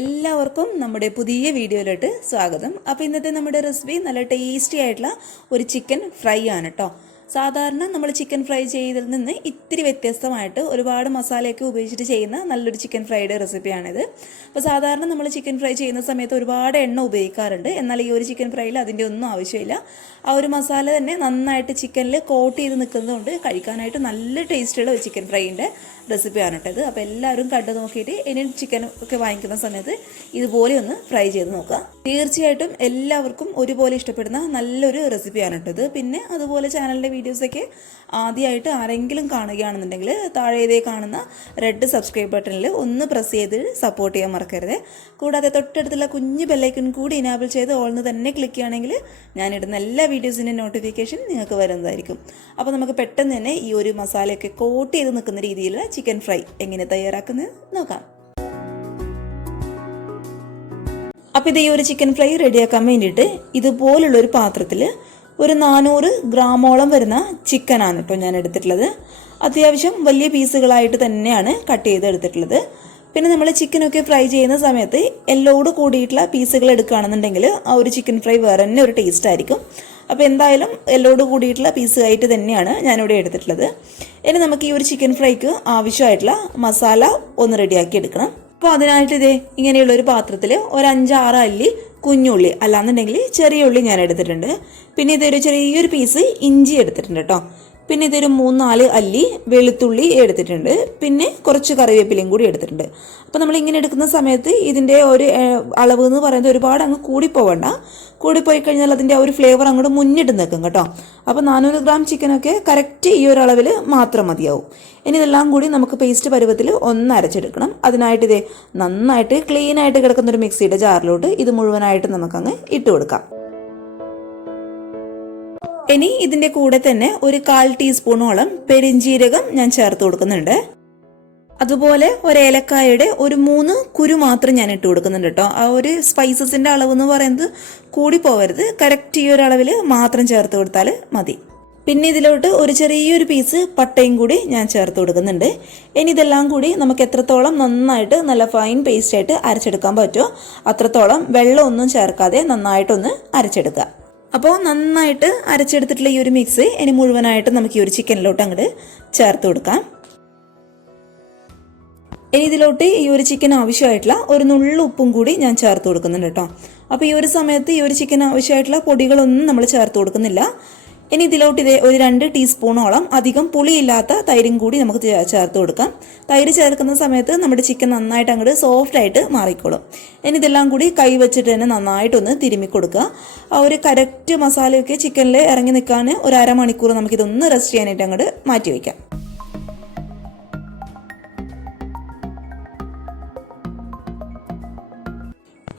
എല്ലാവർക്കും നമ്മുടെ പുതിയ വീഡിയോയിലോട്ട് സ്വാഗതം. അപ്പോൾ ഇന്നത്തെ നമ്മുടെ റെസിപ്പി നല്ല ടേസ്റ്റി ആയിട്ടുള്ള ഒരു ചിക്കൻ ഫ്രൈ ആണ് കേട്ടോ. സാധാരണ നമ്മൾ ചിക്കൻ ഫ്രൈ ചെയ്തതിൽ നിന്ന് ഇത്തിരി വ്യത്യസ്തമായിട്ട് ഒരുപാട് മസാലയൊക്കെ ഉപയോഗിച്ചിട്ട് ചെയ്യുന്ന നല്ലൊരു ചിക്കൻ ഫ്രൈയുടെ റെസിപ്പിയാണിത്. അപ്പോൾ സാധാരണ നമ്മൾ ചിക്കൻ ഫ്രൈ ചെയ്യുന്ന സമയത്ത് ഒരുപാട് എണ്ണ ഉപയോഗിക്കാറുണ്ട്. എന്നാൽ ഈ ഒരു ചിക്കൻ ഫ്രൈയിൽ അതിൻ്റെ ഒന്നും ആവശ്യമില്ല. ആ ഒരു മസാല തന്നെ നന്നായിട്ട് ചിക്കനിൽ കോട്ട് ചെയ്ത് നിൽക്കുന്നതുകൊണ്ട് കഴിക്കാനായിട്ട് നല്ല ടേസ്റ്റുള്ള ഒരു ചിക്കൻ ഫ്രൈൻ്റെ റെസിപ്പിയാണ് കേട്ടത്. അപ്പോൾ എല്ലാവരും കണ്ടു നോക്കിയിട്ട് ഇനി ചിക്കൻ ഒക്കെ വാങ്ങിക്കുന്ന സമയത്ത് ഇതുപോലെ ഒന്ന് ഫ്രൈ ചെയ്ത് നോക്കുക. തീർച്ചയായിട്ടും എല്ലാവർക്കും ഒരുപോലെ ഇഷ്ടപ്പെടുന്ന നല്ലൊരു റെസിപ്പിയാണ് കേട്ടത്. പിന്നെ അതുപോലെ ചാനലിൻ്റെ വീഡിയോസൊക്കെ ആദ്യമായിട്ട് ആരെങ്കിലും കാണുകയാണെന്നുണ്ടെങ്കിൽ താഴെ ഇതേ കാണുന്ന റെഡ് സബ്സ്ക്രൈബ് ബട്ടണിൽ ഒന്ന് പ്രസ് ചെയ്ത് സപ്പോർട്ട് ചെയ്യാൻ മറക്കരുത്. കൂടാതെ തൊട്ടടുത്തുള്ള കുഞ്ഞ് ബെല്ലൈക്കൺ കൂടി ഇനാബിൾ ചെയ്ത് ഓൾന്ന് തന്നെ ക്ലിക്ക് ചെയ്യുകയാണെങ്കിൽ ഞാനിടുന്ന എല്ലാ വീഡിയോസിൻ്റെ നോട്ടിഫിക്കേഷൻ നിങ്ങൾക്ക് വരുന്നതായിരിക്കും. അപ്പോൾ നമുക്ക് പെട്ടെന്ന് തന്നെ ഈ ഒരു മസാലയൊക്കെ കോട്ട് ചെയ്ത് നിൽക്കുന്ന രീതിയിലുള്ള ചിക്കൻ ഫ്രൈ എങ്ങനെ തയ്യാറാക്കുന്നത് നോക്കാം. അപ്പോൾ ഇത് ഈ ഒരു ചിക്കൻ ഫ്രൈ റെഡിയാക്കാൻ വേണ്ടിയിട്ട് ഇതുപോലുള്ളൊരു പാത്രത്തിൽ ഒരു 400 ഗ്രാമോളം വരുന്ന ചിക്കനാണ് കേട്ടോ ഞാൻ എടുത്തിട്ടുള്ളത്. അത്യാവശ്യം വലിയ പീസുകളായിട്ട് തന്നെയാണ് കട്ട് ചെയ്ത് എടുത്തിട്ടുള്ളത്. പിന്നെ നമ്മൾ ചിക്കനൊക്കെ ഫ്രൈ ചെയ്യുന്ന സമയത്ത് എല്ലോട് കൂടിയിട്ടുള്ള പീസുകൾ എടുക്കുകയാണെന്നുണ്ടെങ്കിൽ ആ ഒരു ചിക്കൻ ഫ്രൈ വേറെ തന്നെ ഒരു ടേസ്റ്റ് ആയിരിക്കും. അപ്പോൾ എന്തായാലും എല്ലോട് കൂടിയിട്ടുള്ള പീസായിട്ട് തന്നെയാണ് ഞാനിവിടെ എടുത്തിട്ടുള്ളത്. ഇനി നമുക്ക് ഈ ഒരു ചിക്കൻ ഫ്രൈക്ക് ആവശ്യമായിട്ടുള്ള മസാല ഒന്ന് റെഡിയാക്കി എടുക്കണം. അപ്പോൾ അതിനായിട്ട് ഇതേ ഇങ്ങനെയുള്ള ഒരു പാത്രത്തിൽ ഒരു 5-6 അല്ലി കുഞ്ഞുള്ളി അല്ലാന്നുണ്ടെങ്കിൽ ചെറിയ ഉള്ളി ഞാൻ എടുത്തിട്ടുണ്ട്. പിന്നെ ഇതൊരു ചെറിയൊരു പീസ് ഇഞ്ചി എടുത്തിട്ടുണ്ട് കേട്ടോ. പിന്നെ ഇതൊരു 3-4 അല്ലി വെളുത്തുള്ളി എടുത്തിട്ടുണ്ട്. പിന്നെ കുറച്ച് കറിവേപ്പിലയും കൂടി എടുത്തിട്ടുണ്ട്. അപ്പോൾ നമ്മൾ ഇങ്ങനെ എടുക്കുന്ന സമയത്ത് ഇതിൻ്റെ ഒരു അളവ് എന്ന് പറയുന്നത് ഒരുപാട് അങ്ങ് കൂടിപ്പോവണ്ട. കൂടിപ്പോയി കഴിഞ്ഞാൽ അതിൻ്റെ ആ ഒരു ഫ്ലേവർ അങ്ങോട്ട് മുന്നിട്ട് നിൽക്കും കേട്ടോ. അപ്പോൾ 400 ഗ്രാം ചിക്കനൊക്കെ കറക്റ്റ് ഈ ഒരു അളവിൽ മാത്രം മതിയാവും. ഇനി ഇതെല്ലാം കൂടി നമുക്ക് പേസ്റ്റ് പരുവത്തിൽ ഒന്ന് അരച്ചെടുക്കണം. അതിനായിട്ട് ഇതേ നന്നായിട്ട് ക്ലീനായിട്ട് കിടക്കുന്ന ഒരു മിക്സിയുടെ ജാറിലോട്ട് ഇത് മുഴുവനായിട്ട് നമുക്കങ്ങ് ഇട്ട് കൊടുക്കാം. ഇനി ഇതിൻ്റെ കൂടെ തന്നെ ഒരു 1/4 ടീസ്പൂണോളം പെരിഞ്ജീരകം ഞാൻ ചേർത്ത് കൊടുക്കുന്നുണ്ട്. അതുപോലെ ഒരു ഏലക്കായയുടെ ഒരു 3 കുരു മാത്രം ഞാൻ ഇട്ട് കൊടുക്കുന്നുണ്ട് കേട്ടോ. ആ ഒരു സ്പൈസസിൻ്റെ അളവ് എന്ന് പറയുന്നത് കൂടി പോകരുത്. കറക്റ്റ് ഈ ഒരു അളവിൽ മാത്രം ചേർത്ത് കൊടുത്താൽ മതി. പിന്നെ ഇതിലോട്ട് ഒരു ചെറിയൊരു പീസ് പട്ടയും കൂടി ഞാൻ ചേർത്ത് കൊടുക്കുന്നുണ്ട്. ഇനി ഇതെല്ലാം കൂടി നമുക്ക് എത്രത്തോളം നന്നായിട്ട് നല്ല ഫൈൻ പേസ്റ്റായിട്ട് അരച്ചെടുക്കാൻ പറ്റുമോ അത്രത്തോളം വെള്ളമൊന്നും ചേർക്കാതെ നന്നായിട്ടൊന്ന് അരച്ചെടുക്കുക. അപ്പോൾ നന്നായിട്ട് അരച്ചെടുത്തിട്ടുള്ള ഈ ഒരു മിക്സ് ഇനി മുഴുവനായിട്ട് നമുക്ക് ഈ ഒരു ചിക്കനിലോട്ട് അങ്ങോട്ട് ചേർത്ത് കൊടുക്കാം. ഇനി ഇതിലോട്ട് ഈ ഒരു ചിക്കൻ ആവശ്യമായിട്ടുള്ള ഒരു നുള്ളു ഉപ്പും കൂടി ഞാൻ ചേർത്ത് കൊടുക്കുന്നുണ്ട് കേട്ടോ. അപ്പോൾ ഈ ഒരു സമയത്ത് ഈ ഒരു ചിക്കൻ ആവശ്യമായിട്ടുള്ള പൊടികളൊന്നും നമ്മൾ ചേർത്ത് കൊടുക്കുന്നില്ല. ഇനി ഇതിലോട്ട് ഇതേ ഒരു 2 ടീസ്പൂണോളം അധികം പുളിയില്ലാത്ത തൈരും കൂടി നമുക്ക് ചേർത്ത് കൊടുക്കാം. തൈര് ചേർക്കുന്ന സമയത്ത് നമ്മുടെ ചിക്കൻ നന്നായിട്ട് അങ്ങോട്ട് സോഫ്റ്റായിട്ട് മാറിക്കോളും. ഇനി ഇതെല്ലാം കൂടി കൈ വെച്ചിട്ട് തന്നെ നന്നായിട്ടൊന്ന് തിരുമ്മി കൊടുക്കുക. ആ ഒരു കറക്റ്റ് മസാലയൊക്കെ ചിക്കനിൽ ഇറങ്ങി നിൽക്കാൻ ഒരു അരമണിക്കൂർ നമുക്കിതൊന്ന് റെസ്റ്റ് ചെയ്യാനായിട്ട് അങ്ങോട്ട് മാറ്റി വയ്ക്കാം.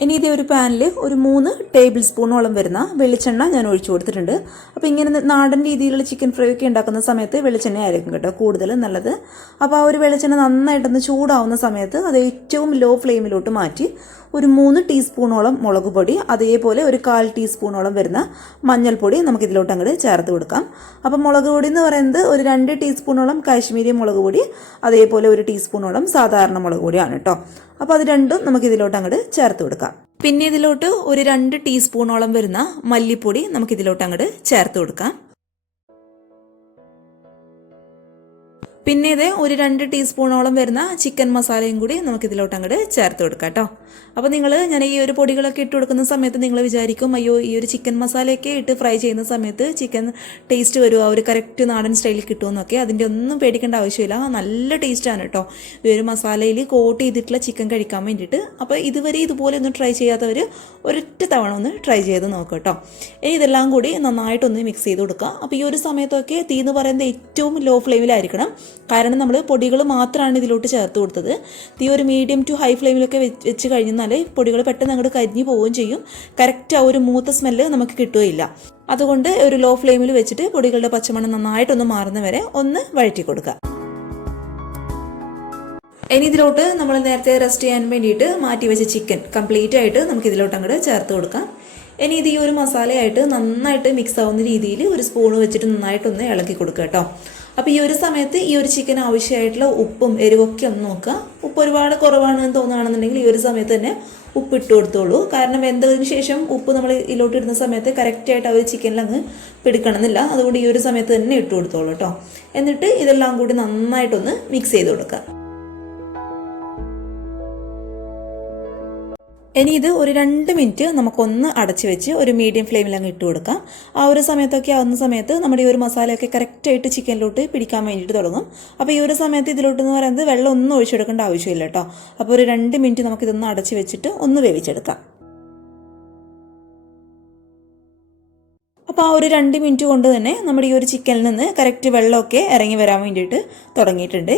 ഇനി ഇതേ ഒരു പാനിൽ ഒരു 3 ടേബിൾ സ്പൂണോളം വരുന്ന വെളിച്ചെണ്ണ ഞാൻ ഒഴിച്ചു കൊടുത്തിട്ടുണ്ട്. അപ്പോൾ ഇങ്ങനെ നാടൻ രീതിയിലുള്ള ചിക്കൻ ഫ്രൈ ഒക്കെ ഉണ്ടാക്കുന്ന സമയത്ത് വെളിച്ചെണ്ണ ആയിരിക്കും കേട്ടോ കൂടുതൽ നല്ലത്. അപ്പോൾ ആ ഒരു വെളിച്ചെണ്ണ നന്നായിട്ടൊന്ന് ചൂടാവുന്ന സമയത്ത് അത് ഏറ്റവും ലോ ഫ്ലെയിമിലോട്ട് മാറ്റി ഒരു 3 ടീസ്പൂണോളം മുളക് പൊടി, അതേപോലെ ഒരു 1/4 ടീസ്പൂണോളം വരുന്ന മഞ്ഞൾപ്പൊടി നമുക്ക് ഇതിലോട്ട് അങ്ങോട്ട് ചേർത്ത് കൊടുക്കാം. അപ്പം മുളക് പൊടി എന്ന് പറയുന്നത് ഒരു 2 ടീസ്പൂണോളം കാശ്മീരി മുളക് പൊടി, അതേപോലെ ഒരു ടീസ്പൂണോളം സാധാരണ മുളക് പൊടിയാണ് കേട്ടോ. അപ്പോൾ അത് രണ്ടും നമുക്ക് ഇതിലോട്ട് അങ്ങോട്ട് ചേർത്ത് കൊടുക്കാം. പിന്നെ ഇതിലോട്ട് ഒരു 2 ടീസ്പൂണോളം വരുന്ന മല്ലിപ്പൊടി നമുക്ക് ഇതിലോട്ട് അങ്ങോട്ട് ചേർത്ത് കൊടുക്കാം. പിന്നെ ഇത് ഒരു 2 ടീസ്പൂണോളം വരുന്ന ചിക്കൻ മസാലയും കൂടി നമുക്ക് ഇതിലോട്ട് അങ്ങോട്ട് ചേർത്ത് കൊടുക്കാം കേട്ടോ. അപ്പോൾ ഞാൻ ഈ ഒരു പൊടികളൊക്കെ ഇട്ട് കൊടുക്കുന്ന സമയത്ത് നിങ്ങൾ വിചാരിക്കും അയ്യോ ഈ ഒരു ചിക്കൻ മസാലയൊക്കെ ഇട്ട് ഫ്രൈ ചെയ്യുന്ന സമയത്ത് ചിക്കൻ ടേസ്റ്റ് വരുമോ, ഒരു കറക്റ്റ് നാടൻ സ്റ്റൈലിൽ കിട്ടുമെന്നൊക്കെ. അതിൻ്റെ ഒന്നും പേടിക്കേണ്ട ആവശ്യമില്ല. നല്ല ടേസ്റ്റാണ് കേട്ടോ ഈ ഒരു മസാലയിൽ കോട്ട് ചെയ്തിട്ടുള്ള ചിക്കൻ കഴിക്കാൻ വേണ്ടിയിട്ട്. അപ്പോൾ ഇതുവരെ ഇതുപോലെ ഒന്ന് ട്രൈ ചെയ്യാത്തവർ ഒരൊറ്റ തവണ ഒന്ന് ട്രൈ ചെയ്ത് നോക്കാം കേട്ടോ. ഇനി ഇതെല്ലാം കൂടി നന്നായിട്ടൊന്ന് മിക്സ് ചെയ്ത് കൊടുക്കുക. അപ്പോൾ ഈ ഒരു സമയത്തൊക്കെ തീ എന്ന് പറയുന്നത് ഏറ്റവും ലോ ഫ്ലെയിമിലായിരിക്കണം. കാരണം നമ്മൾ പൊടികൾ മാത്രമാണ് ഇതിലോട്ട് ചേർത്ത് കൊടുത്തത്. തീ ഒരു മീഡിയം ടു ഹൈ ഫ്ലെയിമിലൊക്കെ വെച്ച് കഴിഞ്ഞാൽ പൊടികൾ പെട്ടെന്ന് അങ്ങോട്ട് കരിഞ്ഞു പോവുകയും ചെയ്യും. കറക്റ്റ് ആ ഒരു മൂത്ത സ്മെല്ല് നമുക്ക് കിട്ടുകയില്ല. അതുകൊണ്ട് ഒരു ലോ ഫ്ലെയിമിൽ വെച്ചിട്ട് പൊടികളുടെ പച്ചമണം നന്നായിട്ടൊന്ന് മാറുന്നവരെ ഒന്ന് വഴറ്റി കൊടുക്കുക. ഇനി ഇതിലോട്ട് നമ്മൾ നേരത്തെ റെസ്റ്റ് ചെയ്യാൻ വേണ്ടിയിട്ട് മാറ്റി വെച്ച ചിക്കൻ കംപ്ലീറ്റ് ആയിട്ട് നമുക്ക് ഇതിലോട്ട് അങ്ങോട്ട് ചേർത്ത് കൊടുക്കാം. ഇനി ഇത് ഈ ഒരു മസാലയായിട്ട് നന്നായിട്ട് മിക്സ് ആവുന്ന രീതിയിൽ ഒരു സ്പൂൺ വെച്ചിട്ട് നന്നായിട്ടൊന്ന് ഇളക്കി കൊടുക്കുക കേട്ടോ. അപ്പോൾ ഈ ഒരു സമയത്ത് ഈ ഒരു ചിക്കൻ ആവശ്യമായിട്ടുള്ള ഉപ്പും എരിവൊക്കെ ഒന്ന് നോക്കുക. ഉപ്പ് ഒരുപാട് കുറവാണെന്ന് തോന്നുകയാണെന്നുണ്ടെങ്കിൽ ഈ ഒരു സമയത്ത് തന്നെ ഉപ്പ് ഇട്ട് കൊടുത്തോളൂ. കാരണം വെന്തതിന് ശേഷം ഉപ്പ് നമ്മൾ ഇതിലോട്ട് ഇടുന്ന സമയത്ത് കറക്റ്റായിട്ട് ആ ഒരു ചിക്കനിൽ അങ്ങ് പിടിക്കണമെന്നില്ല. അതുകൊണ്ട് ഈ ഒരു സമയത്ത് തന്നെ ഇട്ട് കൊടുത്തോളൂ കേട്ടോ. എന്നിട്ട് ഇതെല്ലാം കൂടി നന്നായിട്ടൊന്ന് മിക്സ് ചെയ്ത് കൊടുക്കുക. ഇനി ഇത് ഒരു 2 മിനിറ്റ് നമുക്കൊന്ന് അടച്ച് വെച്ച് ഒരു മീഡിയം ഫ്ലെയിമിൽ അങ്ങ് ഇട്ട് കൊടുക്കാം. ആ ഒരു സമയത്തൊക്കെ ആവുന്ന സമയത്ത് നമ്മുടെ ഈ ഒരു മസാലയൊക്കെ കറക്റ്റായിട്ട് ചിക്കനിലോട്ട് പിടിക്കാൻ വേണ്ടിയിട്ട് തുടങ്ങും. അപ്പോൾ ഈ ഒരു സമയത്ത് ഇതിലോട്ട് എന്ന് പറയുന്നത് വെള്ളം ഒന്നും ഒഴിച്ചെടുക്കേണ്ട ആവശ്യമില്ല കേട്ടോ. അപ്പോൾ ഒരു 2 മിനിറ്റ് നമുക്കിതൊന്ന് അടച്ച് വെച്ചിട്ട് ഒന്ന് വേവിച്ചെടുക്കാം. അപ്പോൾ ആ ഒരു 2 മിനിറ്റ് കൊണ്ട് തന്നെ നമ്മുടെ ഈ ഒരു ചിക്കനിൽ നിന്ന് കറക്റ്റ് വെള്ളമൊക്കെ ഇറങ്ങി വരാൻ വേണ്ടിയിട്ട് തുടങ്ങിയിട്ടുണ്ട്.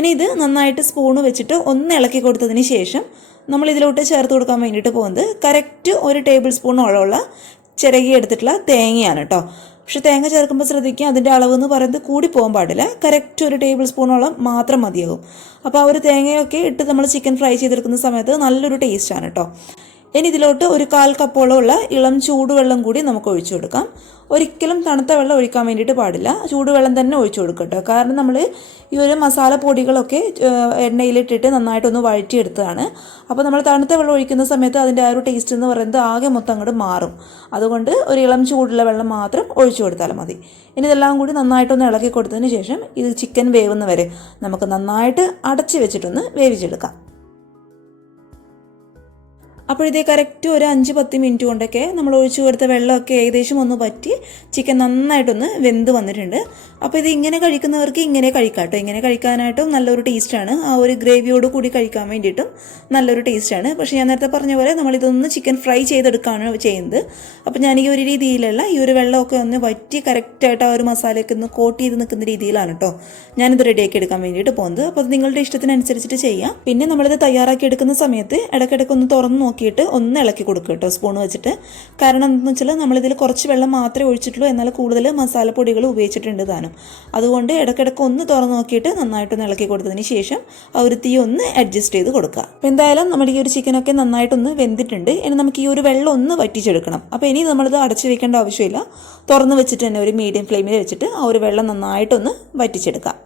ഇനി ഇത് നന്നായിട്ട് സ്പൂണ് വെച്ചിട്ട് ഒന്ന് ഇളക്കി കൊടുത്തതിന് ശേഷം നമ്മൾ ഇതിലോട്ട് ചേർത്ത് കൊടുക്കാൻ വേണ്ടിയിട്ട് പോകുന്നത് കറക്റ്റ് 1 ടേബിൾ സ്പൂണോളമുള്ള ചിരകി എടുത്തിട്ടുള്ള തേങ്ങയാണ് കേട്ടോ. പക്ഷെ തേങ്ങ ചേർക്കുമ്പോൾ ശ്രദ്ധിക്കുക, അതിൻ്റെ അളവ് എന്ന് പറയുന്നത് കൂടി പോകാൻ പാടില്ല. കറക്റ്റ് 1 ടേബിൾ സ്പൂണോളം മാത്രം മതിയാകും. അപ്പോൾ ആ ഒരു തേങ്ങയൊക്കെ ഇട്ട് നമ്മൾ ചിക്കൻ ഫ്രൈ ചെയ്തെടുക്കുന്ന സമയത്ത് നല്ലൊരു ടേസ്റ്റാണ് കേട്ടോ. ഇനി ഇതിലോട്ട് ഒരു 1/4 കപ്പോളമുള്ള ഇളം ചൂടുവെള്ളം കൂടി നമുക്ക് ഒഴിച്ചു കൊടുക്കാം. ഒരിക്കലും തണുത്ത വെള്ളം ഒഴിക്കാൻ വേണ്ടിയിട്ട് പാടില്ല, ചൂടുവെള്ളം തന്നെ ഒഴിച്ചു കൊടുക്കുക കേട്ടോ. കാരണം നമ്മൾ ഈ ഒരു മസാല പൊടികളൊക്കെ എണ്ണയിലിട്ടിട്ട് നന്നായിട്ടൊന്ന് വഴറ്റിയെടുത്തതാണ്. അപ്പോൾ നമ്മൾ തണുത്ത വെള്ളം ഒഴിക്കുന്ന സമയത്ത് അതിൻ്റെ ആ ഒരു ടേസ്റ്റ് എന്ന് പറയുന്നത് ആകെ മൊത്തം അങ്ങോട്ട് മാറും. അതുകൊണ്ട് ഒരു ഇളം ചൂടുള്ള വെള്ളം മാത്രം ഒഴിച്ചു കൊടുത്താൽ മതി. ഇനി ഇതെല്ലാം കൂടി നന്നായിട്ടൊന്ന് ഇളക്കി കൊടുത്തതിന് ശേഷം ഇത് ചിക്കൻ വേവുന്ന വരെ നമുക്ക് നന്നായിട്ട് അടച്ച് വെച്ചിട്ടൊന്ന് വേവിച്ചെടുക്കാം. അപ്പോഴത്തേ കറക്റ്റ് ഒരു 5-10 മിനിറ്റ് കൊണ്ടൊക്കെ നമ്മൾ ഒഴിച്ചു കൊടുത്ത വെള്ളമൊക്കെ ഏകദേശം ഒന്ന് പറ്റി ചിക്കൻ നന്നായിട്ടൊന്ന് വെന്ത് വന്നിട്ടുണ്ട്. അപ്പോൾ ഇത് ഇങ്ങനെ കഴിക്കുന്നവർക്ക് ഇങ്ങനെ കഴിക്കാം കേട്ടോ. ഇങ്ങനെ കഴിക്കാനായിട്ടും നല്ലൊരു ടേസ്റ്റാണ്. ആ ഒരു ഗ്രേവിയോട് കൂടി കഴിക്കാൻ വേണ്ടിയിട്ടും നല്ലൊരു ടേസ്റ്റാണ്. പക്ഷേ ഞാൻ നേരത്തെ പറഞ്ഞ പോലെ നമ്മളിതൊന്ന് ചിക്കൻ ഫ്രൈ ചെയ്തെടുക്കുകയാണ് ചെയ്യുന്നത്. അപ്പോൾ ഞാൻ ഈ ഒരു രീതിയിലുള്ള ഈ ഒരു വെള്ളമൊക്കെ ഒന്ന് വറ്റി കറക്റ്റായിട്ട് ആ ഒരു മസാലയൊക്കെ ഒന്ന് കോട്ട് ചെയ്ത് നിൽക്കുന്ന രീതിയിലാണ് കേട്ടോ ഞാനിത് റെഡിയാക്കി എടുക്കാൻ വേണ്ടിയിട്ട് പോകുന്നത്. അപ്പോൾ അത് നിങ്ങളുടെ ഇഷ്ടത്തിനനുസരിച്ചിട്ട് ചെയ്യാം. പിന്നെ നമ്മളിത് തയ്യാറാക്കി എടുക്കുന്ന സമയത്ത് ഇടയ്ക്കിടയ്ക്ക് ഒന്ന് തുറന്ന് നോക്കിയിട്ട് ഒന്ന് ഇളക്കി കൊടുക്കുക കേട്ടോ സ്പൂൺ വെച്ചിട്ട്. കാരണം എന്താണെന്ന് വെച്ചാൽ നമ്മളിതിൽ കുറച്ച് വെള്ളം മാത്രമേ ഒഴിച്ചിട്ടുള്ളൂ, എന്നാൽ കൂടുതൽ മസാലപ്പൊടികൾ ഉപയോഗിച്ചിട്ടുണ്ട് താനും. അതുകൊണ്ട് ഇടയ്ക്കിടയ്ക്ക് ഒന്ന് തുറന്ന് നോക്കിയിട്ട് നന്നായിട്ടൊന്ന് ഇളക്കി കൊടുത്തതിന് ശേഷം ആ ഒരു തീ ഒന്ന് അഡ്ജസ്റ്റ് ചെയ്ത് കൊടുക്കുക. അപ്പോൾ എന്തായാലും നമ്മുടെ ഈ ഒരു ചിക്കനൊക്കെ നന്നായിട്ടൊന്ന് വെന്തിട്ടുണ്ട്. ഇനി നമുക്ക് ഈ ഒരു വെള്ളം ഒന്ന് വറ്റിച്ചെടുക്കണം. അപ്പോൾ ഇനി നമ്മളിത് അടച്ചു വെക്കേണ്ട ആവശ്യമില്ല, തുറന്ന് വെച്ചിട്ട് തന്നെ ഒരു മീഡിയം ഫ്ലെയിമിൽ വെച്ചിട്ട് ആ ഒരു വെള്ളം നന്നായിട്ടൊന്ന് വറ്റിച്ചെടുക്കാം.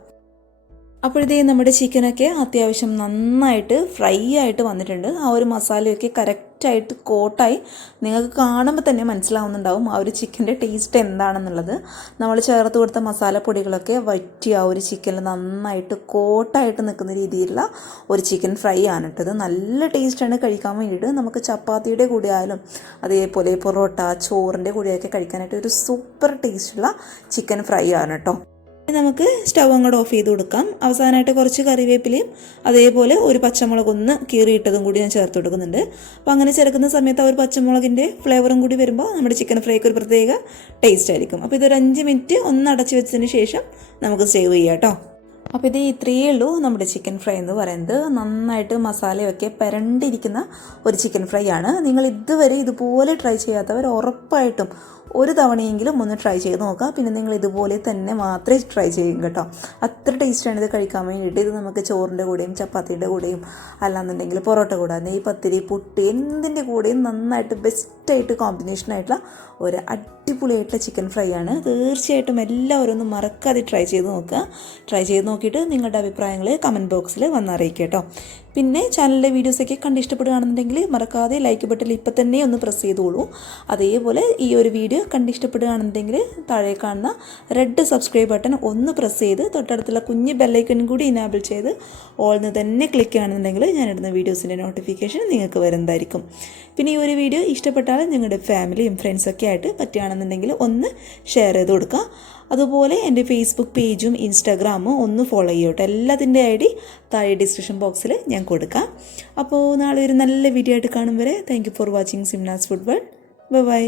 അപ്പോഴത്തേ നമ്മുടെ ചിക്കനൊക്കെ അത്യാവശ്യം നന്നായിട്ട് ഫ്രൈ ആയിട്ട് വന്നിട്ടുണ്ട്. ആ ഒരു മസാലയൊക്കെ കറക്റ്റായിട്ട് കോട്ടായി നിങ്ങൾക്ക് കാണുമ്പോൾ തന്നെ മനസ്സിലാവുന്നുണ്ടാവും ആ ഒരു ചിക്കൻ്റെ ടേസ്റ്റ് എന്താണെന്നുള്ളത്. നമ്മൾ ചേർത്ത് കൊടുത്ത മസാലപ്പൊടികളൊക്കെ വറ്റി ആ ഒരു ചിക്കനിൽ നന്നായിട്ട് കോട്ടായിട്ട് നിൽക്കുന്ന രീതിയിലുള്ള ഒരു ചിക്കൻ ഫ്രൈ ആണ് ഇട്ടത്. നല്ല ടേസ്റ്റാണ് കഴിക്കാൻ വേണ്ടിയിട്ട്. നമുക്ക് ചപ്പാത്തിയുടെ കൂടെ ആയാലും അതേപോലെ പൊറോട്ട, ചോറിൻ്റെ കൂടെയൊക്കെ കഴിക്കാനായിട്ട് ഒരു സൂപ്പർ ടേസ്റ്റുള്ള ചിക്കൻ ഫ്രൈ ആണ് കേട്ടോ. നമുക്ക് സ്റ്റവ് അങ്ങോട്ട് ഓഫ് ചെയ്ത് കൊടുക്കാം. അവസാനമായിട്ട് കുറച്ച് കറിവേപ്പിലയും അതേപോലെ ഒരു പച്ചമുളക് ഒന്ന് കീറിയിട്ടതും കൂടി ഞാൻ ചേർത്ത് കൊടുക്കുന്നുണ്ട്. അപ്പോൾ അങ്ങനെ ചേർക്കുന്ന സമയത്ത് ആ ഒരു പച്ചമുളകിൻ്റെ ഫ്ലേവറും കൂടി വരുമ്പോൾ നമ്മുടെ ചിക്കൻ ഫ്രൈക്ക് ഒരു പ്രത്യേക ടേസ്റ്റ് ആയിരിക്കും. അപ്പോൾ ഇതൊരു 5 മിനിറ്റ് ഒന്ന് അടച്ച് വെച്ചതിന് ശേഷം നമുക്ക് സേവ് ചെയ്യാം കേട്ടോ. അപ്പോൾ ഇത് ഇത്രയേ ഉള്ളൂ നമ്മുടെ ചിക്കൻ ഫ്രൈ എന്ന് പറയുന്നത്. നന്നായിട്ട് മസാലയൊക്കെ പരണ്ടിരിക്കുന്ന ഒരു ചിക്കൻ ഫ്രൈ ആണ്. നിങ്ങൾ ഇതുവരെ ഇതുപോലെ ട്രൈ ചെയ്യാത്തവർ ഉറപ്പായിട്ടും ഒരു തവണയെങ്കിലും ഒന്ന് ട്രൈ ചെയ്ത് നോക്കുക. പിന്നെ നിങ്ങൾ ഇതുപോലെ തന്നെ മാത്രമേ ട്രൈ ചെയ്യും കേട്ടോ. അത്ര ടേസ്റ്റാണ് ഇത് കഴിക്കാൻ വേണ്ടിയിട്ട്. ഇത് നമുക്ക് ചോറിൻ്റെ കൂടെയും ചപ്പാത്തിയുടെ കൂടെയും അല്ലാന്നുണ്ടെങ്കിൽ പൊറോട്ട കൂടെ, നെയ്പത്തിരി, പുട്ട് എന്തിൻ്റെ കൂടെയും നന്നായിട്ട് ബെസ്റ്റായിട്ട് കോമ്പിനേഷനായിട്ടുള്ള ഒരു അടിപൊളിയായിട്ടുള്ള ചിക്കൻ ഫ്രൈ ആണ്. തീർച്ചയായിട്ടും എല്ലാവരും ഒന്ന് മറക്കാതെ ട്രൈ ചെയ്ത് നോക്കുക. ട്രൈ ചെയ്ത് നോക്കിയിട്ട് നിങ്ങളുടെ അഭിപ്രായങ്ങൾ കമൻറ്റ് ബോക്സിൽ വന്നറിയിക്കുക കേട്ടോ. പിന്നെ ചാനലിലെ വീഡിയോസൊക്കെ കണ്ട് ഇഷ്ടപ്പെടുകയാണെന്നുണ്ടെങ്കിൽ മറക്കാതെ ലൈക്ക് ബട്ടണിൽ ഇപ്പം തന്നെ ഒന്ന് പ്രസ് ചെയ്തോളൂ. അതേപോലെ ഈ ഒരു വീഡിയോ കണ്ട് ഇഷ്ടപ്പെടുകയാണെന്നുണ്ടെങ്കിൽ താഴെ കാണുന്ന റെഡ് സബ്സ്ക്രൈബ് ബട്ടൺ ഒന്ന് പ്രസ് ചെയ്ത് തൊട്ടടുത്തുള്ള കുഞ്ഞ് ബെല്ലൈക്കൺ കൂടി ഇനാബിൾ ചെയ്ത് ഓൾന്ന് തന്നെ ക്ലിക്ക് ചെയ്യുകയാണെന്നുണ്ടെങ്കിൽ ഞാനിടുന്ന വീഡിയോസിൻ്റെ നോട്ടിഫിക്കേഷൻ നിങ്ങൾക്ക് വരുന്നതായിരിക്കും. പിന്നെ ഈ ഒരു വീഡിയോ ഇഷ്ടപ്പെട്ടാൽ നിങ്ങളുടെ ഫാമിലിയും ഫ്രണ്ട്സൊക്കെ ആയിട്ട് പറ്റുകയാണെന്നുണ്ടെങ്കിൽ ഒന്ന് ഷെയർ ചെയ്ത് കൊടുക്കുക. അതുപോലെ എൻ്റെ ഫേസ്ബുക്ക് പേജും ഇൻസ്റ്റാഗ്രാമും ഒന്ന് ഫോളോ ചെയ്യോട്ടെ. എല്ലാത്തിൻ്റെ ID താഴെ ഡിസ്ക്രിപ്ഷൻ ബോക്സിൽ ഞാൻ കൊടുക്കാം. അപ്പോൾ നാളെ ഒരു നല്ല വീഡിയോ ആയിട്ട് കാണും വരെ thank you for watching Simna's food world. By.